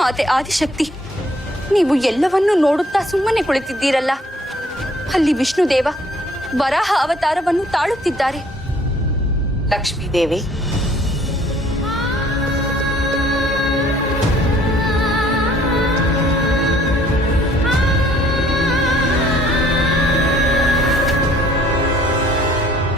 ಮಾತೆ ಆದಿಶಕ್ತಿ, ನೀವು ಎಲ್ಲವನ್ನೂ ನೋಡುತ್ತಾ ಸುಮ್ಮನೆ ಕುಳಿತಿದ್ದೀರಲ್ಲ. ಅಲ್ಲಿ ವಿಷ್ಣುದೇವ ವರಾಹ ಅವತಾರವನ್ನು ತಾಳುತ್ತಿದ್ದಾರೆ. ಲಕ್ಷ್ಮೀದೇವಿ,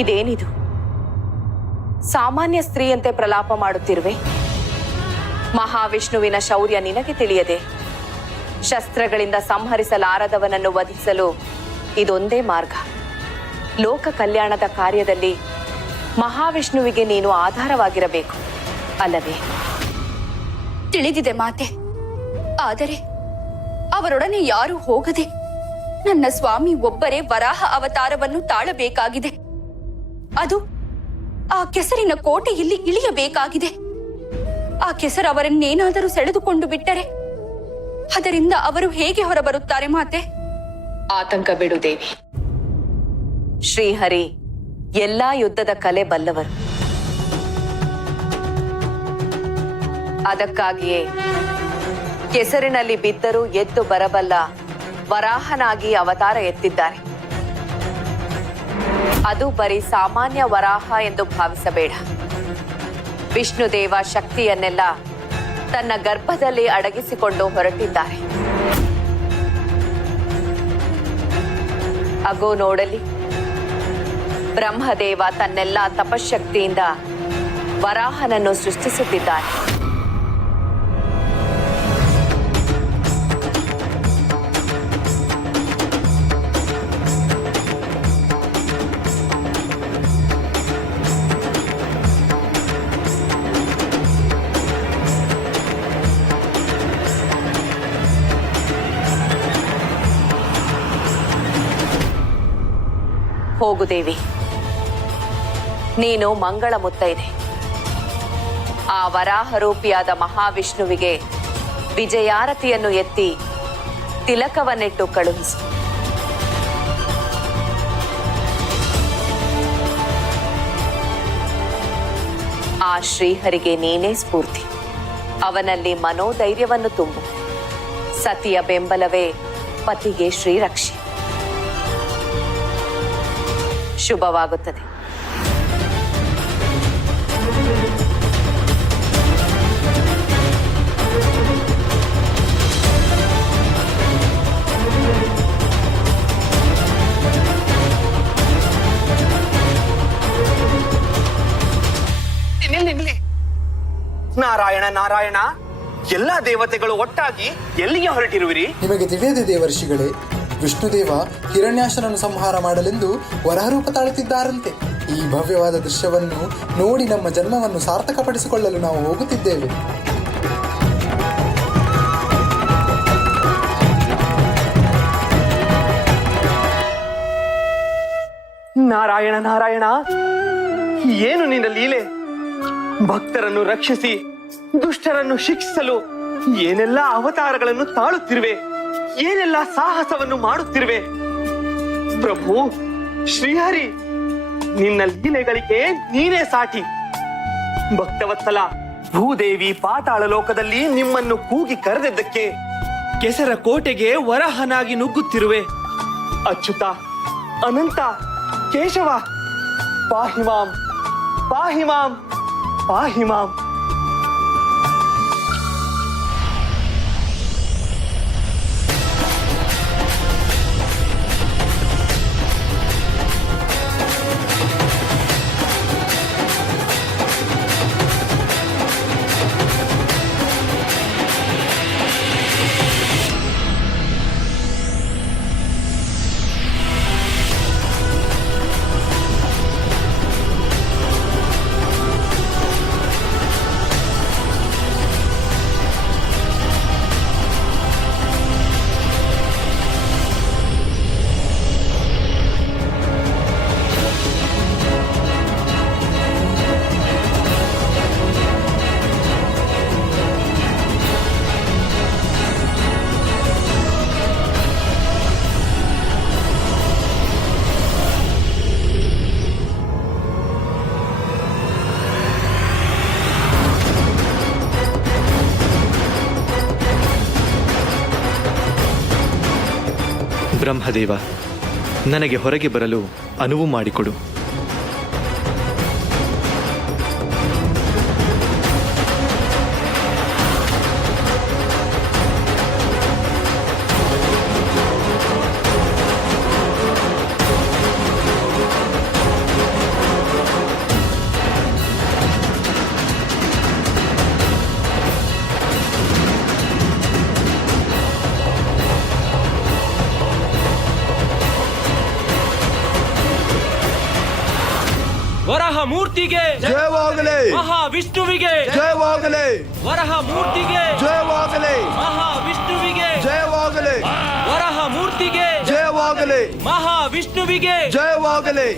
ಇದೇನಿದು? ಸಾಮಾನ್ಯ ಸ್ತ್ರೀಯಂತೆ ಪ್ರಲಾಪ ಮಾಡುತ್ತಿರುವೆ. ಮಹಾವಿಷ್ಣುವಿನ ಶೌರ್ಯ ನಿನಗೆ ತಿಳಿಯದೆ ಶಸ್ತ್ರಗಳಿಂದ ಸಂಹರಿಸಲಾರದವನನ್ನು ವಧಿಸಲು ಇದೊಂದೇ ಮಾರ್ಗ. ಲೋಕ ಕಲ್ಯಾಣದ ಕಾರ್ಯದಲ್ಲಿ ಮಹಾವಿಷ್ಣುವಿಗೆ ನೀನು ಆಧಾರವಾಗಿರಬೇಕು ಅಲ್ಲವೇ? ತಿಳಿದಿದೆ ಮಾತೆ. ಆದರೆ ಅವರೊಡನೆ ಯಾರೂ ಹೋಗದೆ ನನ್ನ ಸ್ವಾಮಿ ಒಬ್ಬರೇ ವರಾಹ ಅವತಾರವನ್ನು ತಾಳಬೇಕಾಗಿದೆ. ಅದು ಆ ಕೆಸರಿನ ಕೋಟೆಯಲ್ಲಿ ಇಳಿಯಬೇಕಾಗಿದೆ. ಆ ಕೆಸರು ಅವರನ್ನೇನಾದರೂ ಸೆಳೆದುಕೊಂಡು ಬಿಟ್ಟರೆ ಅದರಿಂದ ಅವರು ಹೇಗೆ ಹೊರಬರುತ್ತಾರೆ ಮಾತೆ? ಆತಂಕ ಬಿಡು ದೇವಿ. ಶ್ರೀಹರಿ ಎಲ್ಲಾ ಯುದ್ಧದ ಕಲೆ ಬಲ್ಲವರು. ಅದಕ್ಕಾಗಿಯೇ ಕೆಸರಿನಲ್ಲಿ ಬಿದ್ದರೂ ಎದ್ದು ಬರಬಲ್ಲ ವರಾಹನಾಗಿ ಅವತಾರ ಎತ್ತಿದ್ದಾರೆ. ಅದು ಬರೀ ಸಾಮಾನ್ಯ ವರಾಹ ಎಂದು ಭಾವಿಸಬೇಡ. ವಿಷ್ಣುದೇವ ಶಕ್ತಿಯನ್ನೆಲ್ಲ ತನ್ನ ಗರ್ಭದಲ್ಲಿ ಅಡಗಿಸಿಕೊಂಡು ಹೊರಟಿದ್ದಾರೆ. ಅಗೋ ನೋಡಲಿ, ಬ್ರಹ್ಮದೇವ ತನ್ನೆಲ್ಲ ತಪಶಕ್ತಿಯಿಂದ ವರಾಹನನ್ನು ಸೃಷ್ಟಿಸುತ್ತಿದ್ದಾನೆ. ಹೋಗು ದೇವಿ, ನೀನು ಮಂಗಳ ಮುತ್ತೈದೆ. ಆ ವರಾಹರೂಪಿಯಾದ ಮಹಾವಿಷ್ಣುವಿಗೆ ವಿಜಯಾರತಿಯನ್ನು ಎತ್ತಿ ತಿಲಕವನ್ನಿಟ್ಟು ಕಳುಹಿಸು. ಆ ಶ್ರೀಹರಿಗೆ ನೀನೇ ಸ್ಫೂರ್ತಿ. ಅವನಲ್ಲಿ ಮನೋಧೈರ್ಯವನ್ನು ತುಂಬು. ಸತಿಯ ಬೆಂಬಲವೇ ಪತಿಗೆ ಶ್ರೀರಕ್ಷೆ. ಶುಭವಾಗುತ್ತದೆ. ನಾರಾಯಣ ನಾರಾಯಣ, ಎಲ್ಲಾ ದೇವತೆಗಳು ಒಟ್ಟಾಗಿ ಎಲ್ಲಿಗೆ ಹೊರಟಿರುವಿರಿ? ನಿಮಗೆ ತಿಳಿಯದೆ ದೇವರ್ಷಿಗಳೇ, ವಿಷ್ಣುದೇವ ಹಿರಣ್ಯಾಶನನ್ನು ಸಂಹಾರ ಮಾಡಲೆಂದು ವರಾಹರೂಪ ತಾಳುತ್ತಿದ್ದಾರಂತೆ. ಈ ಭವ್ಯವಾದ ದೃಶ್ಯವನ್ನು ನೋಡಿ ನಮ್ಮ ಜನ್ಮವನ್ನು ಸಾರ್ಥಕಪಡಿಸಿಕೊಳ್ಳಲು ನಾವು ಹೋಗುತ್ತಿದ್ದೇವೆ. ನಾರಾಯಣ ನಾರಾಯಣ, ಏನು ನಿನ್ನ ಲೀಲೆ? ಭಕ್ತರನ್ನು ರಕ್ಷಿಸಿ ದುಷ್ಟರನ್ನು ಶಿಕ್ಷಿಸಲು ಏನೆಲ್ಲ ಅವತಾರಗಳನ್ನು ತಾಳುತ್ತಿರುವೆ, ಏನೆಲ್ಲ ಸಾಹಸವನ್ನು ಮಾಡುತ್ತಿರುವೆ. ಪ್ರಭು ಶ್ರೀಹರಿ, ನಿನ್ನ ಲೀಲೆಗಳಿಗೆ ನೀನೇ ಸಾಟಿ. ಭಕ್ತವತ್ಸಲ, ಭೂದೇವಿ ಪಾತಾಳ ಲೋಕದಲ್ಲಿ ನಿಮ್ಮನ್ನು ಕೂಗಿ ಕರೆದಿದ್ದಕ್ಕೆ ಕೆಸರ ಕೋಟೆಗೆ ವರಹನಾಗಿ ನುಗ್ಗುತ್ತಿರುವೆ. ಅಚ್ಯುತ, ಅನಂತ, ಕೇಶವ, ಪಾಹಿಮಾಂ ಪಾಹಿಮಾಂ ಪಾಹಿಮಾಂ. ಬ್ರಹ್ಮದೇವ, ನನಗೆ ಹೊರಗೆ ಬರಲು ಅನುವು ಮಾಡಿಕೊಡು. ವರಹ ಮೂರ್ತಿಗೆ ಜಯವಾಗಲಿ, ಮಹಾವಿಷ್ಣುವಿಗೆ ಜಯವಾಗಲಿ, ವರಹ ಮೂರ್ತಿಗೆ ಜಯವಾಗಲಿ, ಮಹಾವಿಷ್ಣುವಿಗೆ ಜಯವಾಗಲಿ, ವರಹ ಮೂರ್ತಿಗೆ ಜಯವಾಗಲಿ, ಮಹಾವಿಷ್ಣುವಿಗೆ ಜಯವಾಗಲಿ.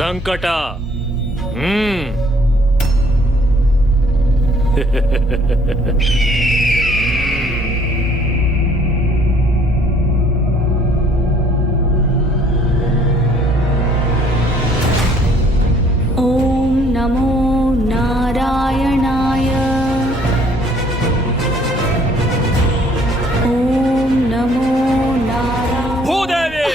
ಸಂಕಟ. ಓಂ ನಮೋ ನಾರಾಯಣಾಯ. ಓಂ ನಮೋ ನಾರಾಯಣ. ಭೂದೇವಿ,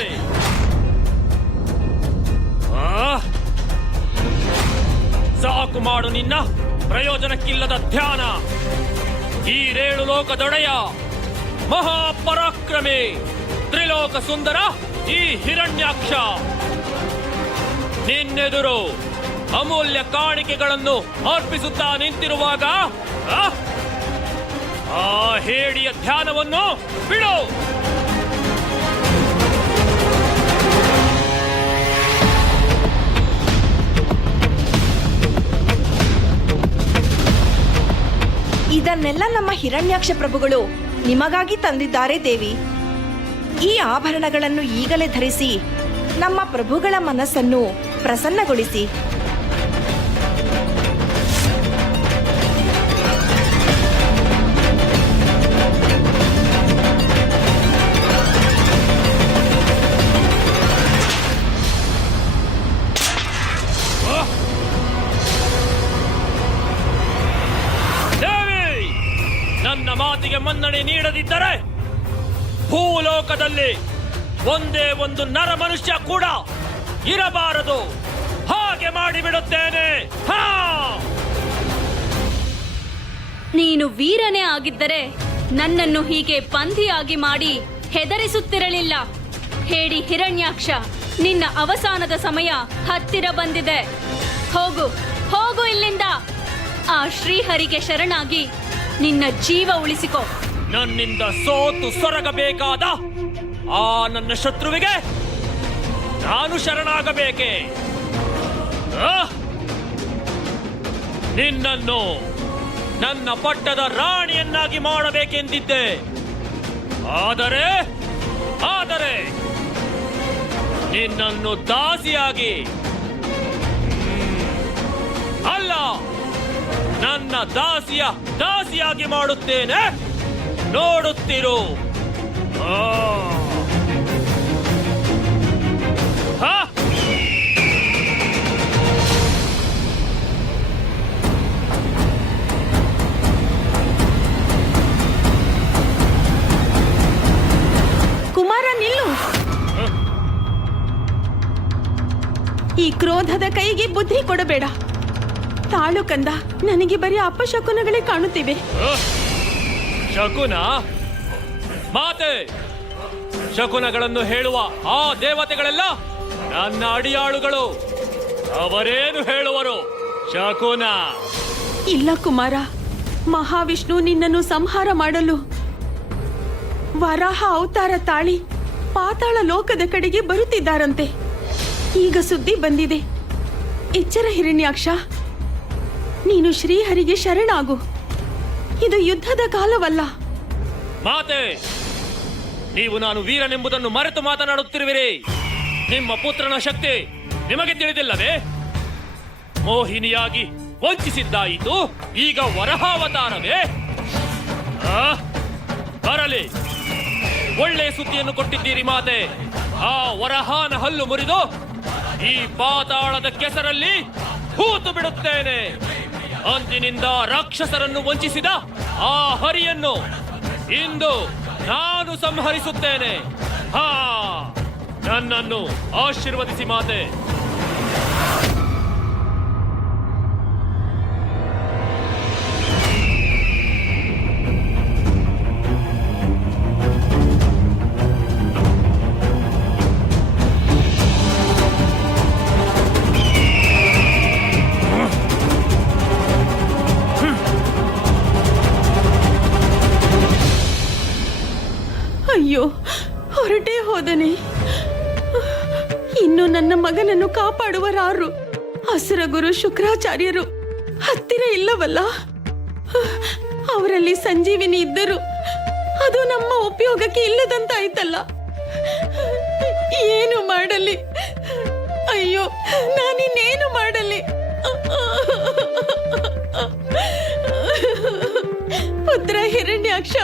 ಸಾಕು ಮಾಡು ನಿನ್ನ ಪ್ರಯೋಜನಕ್ಕಿಲ್ಲದ ಧ್ಯಾನ. ಈ ರೇಳು ಲೋಕದೊಡೆಯ ಮಹಾಪರಾಕ್ರಮಿ ತ್ರಿಲೋಕ ಸುಂದರ ಈ ಹಿರಣ್ಯಾಕ್ಷ ನಿನ್ನೆದುರು ಅಮೂಲ್ಯ ಕಾಣಿಕೆಗಳನ್ನು ಅರ್ಪಿಸುತ್ತಾ ನಿಂತಿರುವಾಗ ಆ ಹೇಡಿಯ ಧ್ಯಾನವನ್ನು ಬಿಡು. ಇದನ್ನೆಲ್ಲ ನಮ್ಮ ಹಿರಣ್ಯಾಕ್ಷ ಪ್ರಭುಗಳು ನಿಮಗಾಗಿ ತಂದಿದ್ದಾರೆ ದೇವಿ. ಈ ಆಭರಣಗಳನ್ನು ಈಗಲೇ ಧರಿಸಿ ನಮ್ಮ ಪ್ರಭುಗಳ ಮನಸ್ಸನ್ನು ಪ್ರಸನ್ನಗೊಳಿಸಿ. ನನ್ನ ಮಾತಿಗೆ ಮನ್ನಣೆ ನೀಡದಿದ್ದರೆ ಭೂಲೋಕದಲ್ಲಿ ಒಂದೇ ಒಂದು ನರ ಮನುಷ್ಯ ಕೂಡ ಇರಬಾರದು. ಹಾಗೆ ಮಾಡಿಬಿಡುತ್ತೇನೆ. ನೀನು ವೀರನೇ ಆಗಿದ್ದರೆ ನನ್ನನ್ನು ಹೀಗೆ ಬಂಧಿಯಾಗಿ ಮಾಡಿ ಹೆದರಿಸುತ್ತಿರಲಿಲ್ಲ. ಹೇಳಿ ಹಿರಣ್ಯಾಕ್ಷ, ನಿನ್ನ ಅವಸಾನದ ಸಮಯ ಹತ್ತಿರ ಬಂದಿದೆ. ಹೋಗು, ಹೋಗು ಇಲ್ಲಿಂದ. ಆ ಶ್ರೀಹರಿಗೆ ಶರಣಾಗಿ ನಿನ್ನ ಜೀವ ಉಳಿಸಿಕೊ. ನನ್ನಿಂದ ಸೋತು ಸೊರಗಬೇಕಾದ ಆ ನನ್ನ ಶತ್ರುವಿಗೆ ನಾನು ಶರಣಾಗಬೇಕೆ? ನಿನ್ನನ್ನು ನನ್ನ ಪಟ್ಟದ ರಾಣಿಯನ್ನಾಗಿ ಮಾಡಬೇಕೆಂದಿದ್ದೆ. ಆದರೆ ನಿನ್ನನ್ನು ದಾಸಿಯಾಗಿ ಅಲ್ಲ, ನನ್ನ ದಾಸಿಯಾಗಿ ಮಾಡುತ್ತೇನೆ. ನೋಡುತ್ತಿರು. ಕುಮಾರ, ನಿಲ್ಲು. ಈ ಕ್ರೋಧದ ಕೈಗೆ ಬುದ್ಧಿ ಕೊಡಬೇಡ. ತಾಳು ಕಂದ, ನನಗೆ ಬರೀ ಅಪಶಕುನಗಳೇ ಕಾಣುತ್ತಿವೆ. ಶಕುನ ಮಾತೆ, ಶಕುನಗಳನ್ನು ಹೇಳುವ ಆ ದೇವತೆಗಳೆಲ್ಲ ನನ್ನ ಅಡಿಯಾಳುಗಳು. ಅವರೇನು ಹೇಳುವರು ಶಕುನ? ಇಲ್ಲ ಕುಮಾರ, ಮಹಾವಿಷ್ಣು ನಿನ್ನನ್ನು ಸಂಹಾರ ಮಾಡಲು ವರಾಹ ಅವತಾರ ತಾಳಿ ಪಾತಾಳ ಲೋಕದ ಕಡೆಗೆ ಬರುತ್ತಿದ್ದಾರಂತೆ. ಈಗ ಸುದ್ದಿ ಬಂದಿದೆ. ಎಚ್ಚರ ಹಿರಣ್ಯಾಕ್ಷ, ನೀನು ಶ್ರೀಹರಿಗೆ ಶರಣಾಗು. ಇದು ಯುದ್ಧದ ಕಾಲವಲ್ಲ. ಮಾತೆ, ನೀವು ನಾನು ವೀರನೆಂಬುದನ್ನು ಮರೆತು ಮಾತನಾಡುತ್ತಿರುವಿರಿ. ನಿಮ್ಮ ಪುತ್ರನ ಶಕ್ತಿ ನಿಮಗೆ ತಿಳಿದಿಲ್ಲವೇ? ಮೋಹಿನಿಯಾಗಿ ವಂಚಿಸಿದ್ದಾಯಿತು, ಈಗ ವರಹಾವತಾರವೇ? ಬರಲಿ, ಒಳ್ಳೆ ಸುದ್ದಿಯನ್ನು ಕೊಟ್ಟಿದ್ದೀರಿ ಮಾತೆ. ಆ ವರಹಾನ ಹಲ್ಲು ಮುರಿದು ಈ ಪಾತಾಳದ ಕೆಸರಲ್ಲಿ ಹೂತು ಬಿಡುತ್ತೇನೆ. ಅಂದಿನಿಂದ ರಾಕ್ಷಸರನ್ನು ವಂಚಿಸಿದ ಆ ಹರಿಯನ್ನು ಇಂದು ನಾನು ಸಂಹರಿಸುತ್ತೇನೆ. ನನ್ನನ್ನು ಆಶೀರ್ವದಿಸಿ ಮಾತೆ. ಅಯ್ಯೋ, ಹೊರಟೇ ಹೋದನೆ. ಇನ್ನು ನನ್ನ ಮಗನನ್ನು ಕಾಪಾಡುವರಾರು? ಅಸುರ ಗುರು ಶುಕ್ರಾಚಾರ್ಯರು ಹತ್ತಿರ ಇಲ್ಲವಲ್ಲ? ಅವರಲ್ಲಿ ಸಂಜೀವಿನಿ ಇದ್ದರು ಅದು ನಮ್ಮ ಉಪಯೋಗಕ್ಕೆ ಇಲ್ಲದಂತಾಯ್ತಲ್ಲ. ಏನು ಮಾಡಲಿ? ಅಯ್ಯೋ, ನಾನಿನ್ನೇನು ಮಾಡಲಿ? ಪುತ್ರ ಹಿರಣ್ಯಾಕ್ಷ,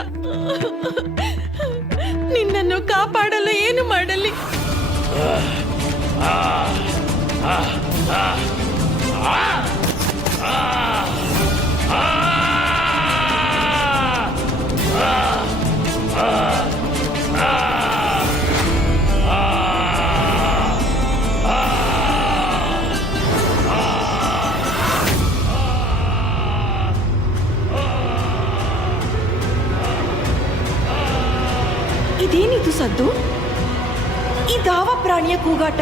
ನಿನ್ನನ್ನು ಕಾಪಾಡಲು ಏನು ಮಾಡಲಿ? ಇದೇನಿದು ಸದ್ದು? ಇದಾವ ಪ್ರಾಣಿಯ ಕೂಗಾಟ?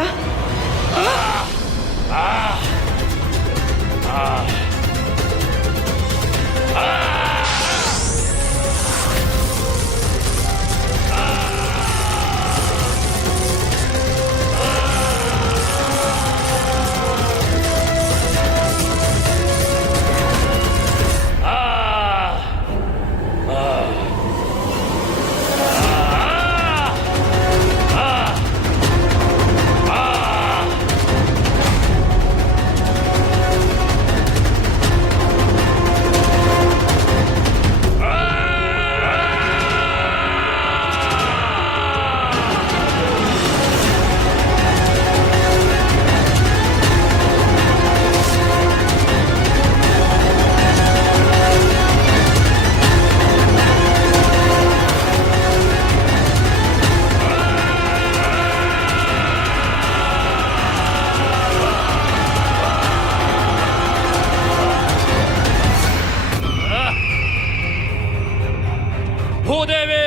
ಭೂದೇವಿ,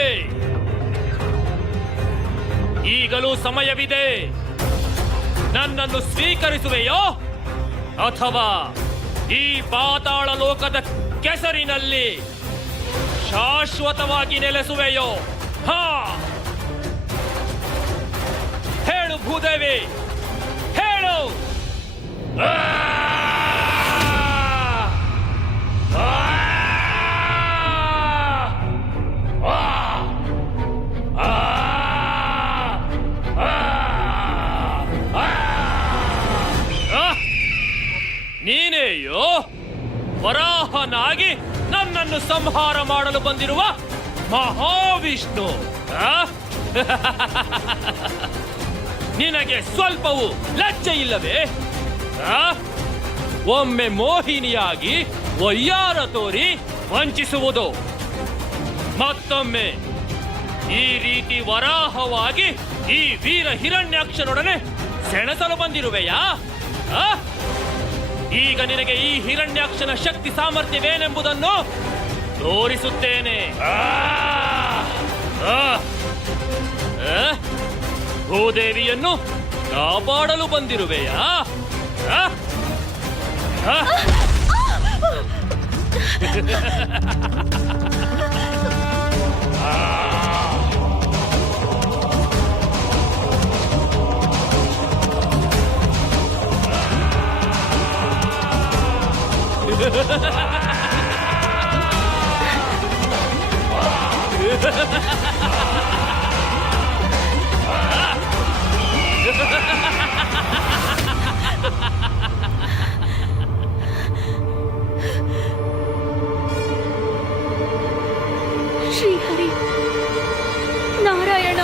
ಈಗಲೂ ಸಮಯವಿದೆ. ನನ್ನನ್ನು ಸ್ವೀಕರಿಸುವೆಯೋ ಅಥವಾ ಈ ಪಾತಾಳ ಲೋಕದ ಕೆಸರಿನಲ್ಲಿ ಶಾಶ್ವತವಾಗಿ ನೆಲೆಸುವೆಯೋ? ಹೇಳು ಭೂದೇವಿ, ಹೇಳು. ನೀನೇಯೋ ವರಾಹನಾಗಿ ನನ್ನನ್ನು ಸಂಹಾರ ಮಾಡಲು ಬಂದಿರುವ ಮಹಾವಿಷ್ಣು? ನಿನಗೆ ಸ್ವಲ್ಪವೂ ಲಜ್ಜೆ ಇಲ್ಲವೇ? ಒಮ್ಮೆ ಮೋಹಿನಿಯಾಗಿ ವಯ್ಯಾರ ತೋರಿ ವಂಚಿಸುವುದು, ಮತ್ತೊಮ್ಮೆ ಈ ರೀತಿ ವರಾಹವಾಗಿ ಈ ವೀರ ಹಿರಣ್ಯಾಕ್ಷನೊಡನೆ ಸೆಣಸಲು ಬಂದಿರುವೆಯಾ? ಈಗ ನಿನಗೆ ಈ ಹಿರಣ್ಯಾಕ್ಷನ ಶಕ್ತಿ ಸಾಮರ್ಥ್ಯವೇನೆಂಬುದನ್ನು ತೋರಿಸುತ್ತೇನೆ. ಭೂದೇವಿಯನ್ನು ಕಾಪಾಡಲು ಬಂದಿರುವೆಯಾ? ಆ? ಆ? ಶ್ರೀಹರಿ ನಾರಾಯಣ.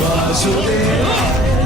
वासुदेवाय